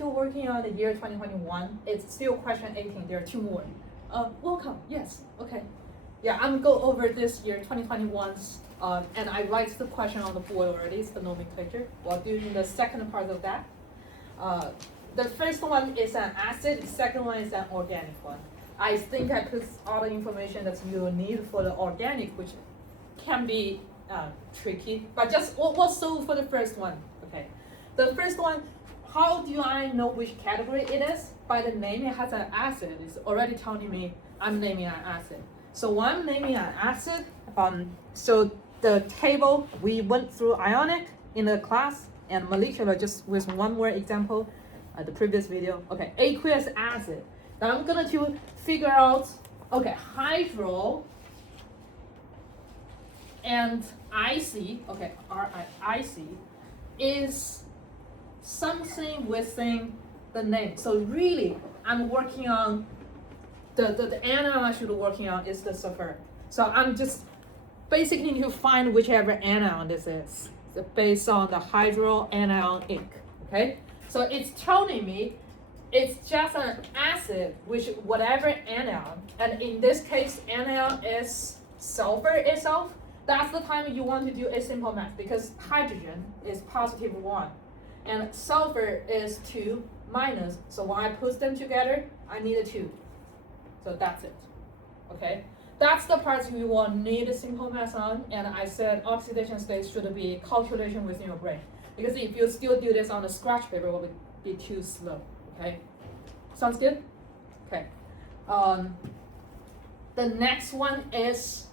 still working on the year 2021. It's still question 18. There are two more. Welcome. Yes. Okay. Yeah, I'm go over this year 2021's, and I write the question on the board already. It's the nomenclature. While doing the second part of that, the first one is an acid. The second one is an organic one. I think I put all the information that you will need for the organic, which can be tricky. But just what's so for the first one? Okay, the first one. How do I know which category it is? By the name, it has an acid. It's already telling me I'm naming an acid. So when I'm naming an acid, so the table, we went through ionic in the class and molecular just with one more example, the previous video. Okay, aqueous acid. Now I'm gonna to figure out, okay, hydro and IC, okay, RIC is something within the name. So really, I'm working on the anion I should be working on is the sulfur. So I'm just basically need to find whichever anion this is based on the hydro anion ink. Okay, so it's telling me it's just an acid which whatever anion, and in this case anion is sulfur itself. That's the time you want to do a simple math because hydrogen is positive 1 and sulfur is 2 minus. So when I put them together, I need a 2. So that's it. Okay, that's the part you will need a simple math on. And I said oxidation state should be calculation within your brain because if you still do this on a scratch paper, it will be too slow. Okay, sounds good. Okay, the next one is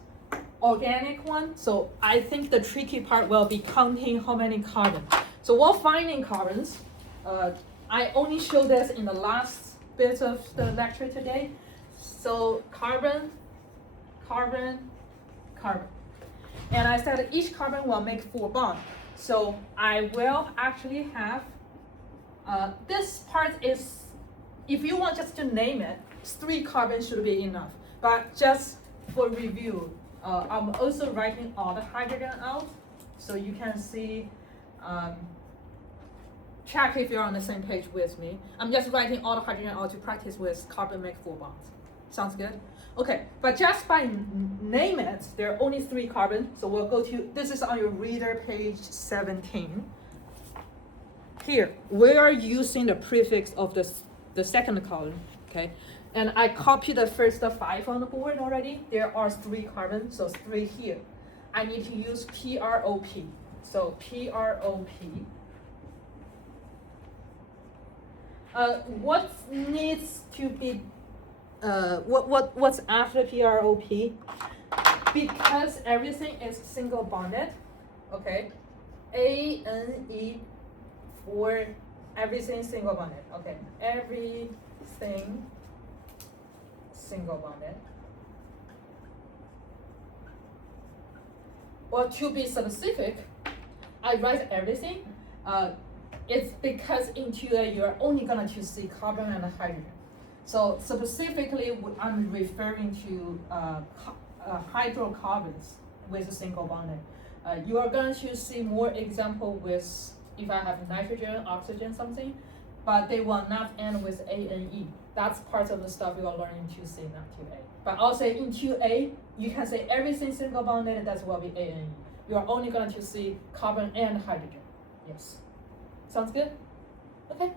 organic one. So I think the tricky part will be counting how many carbons. So while finding carbons, I only showed this in the last bit of the lecture today. So carbon, carbon, carbon. And I said each carbon will make 4 bonds. So I will actually have, this part is, if you want just to name it, 3 carbons should be enough. But just for review, I'm also writing all the hydrogen out. So you can see, check if you're on the same page with me. I'm just writing all the hydrogen out to practice with carbon make 4 bonds. Sounds good? Okay, but just by name it, there are only 3 carbon. So we'll go to, this is on your reader page 17. Here, we are using the prefix of the second column, okay? And I copied the first 5 on the board already. There are 3 carbon, so 3 here. I need to use PROP. So PROP. What needs to be, what's after PROP? Because everything is single bonded, okay? ANE for everything single bonded, okay? Everything single bonded. Or to be specific, I write everything. It's because in 2A you're only going to see carbon and hydrogen. So specifically, I'm referring to hydrocarbons with a single bonding. You are going to see more example with if I have nitrogen, oxygen, something, but they will not end with ANE. That's part of the stuff you are learning in 2C, not 2A. But also in 2A, you can say everything single bonded, that will be ANE. You are only going to see carbon and hydrogen. Yes. Sounds good? Okay.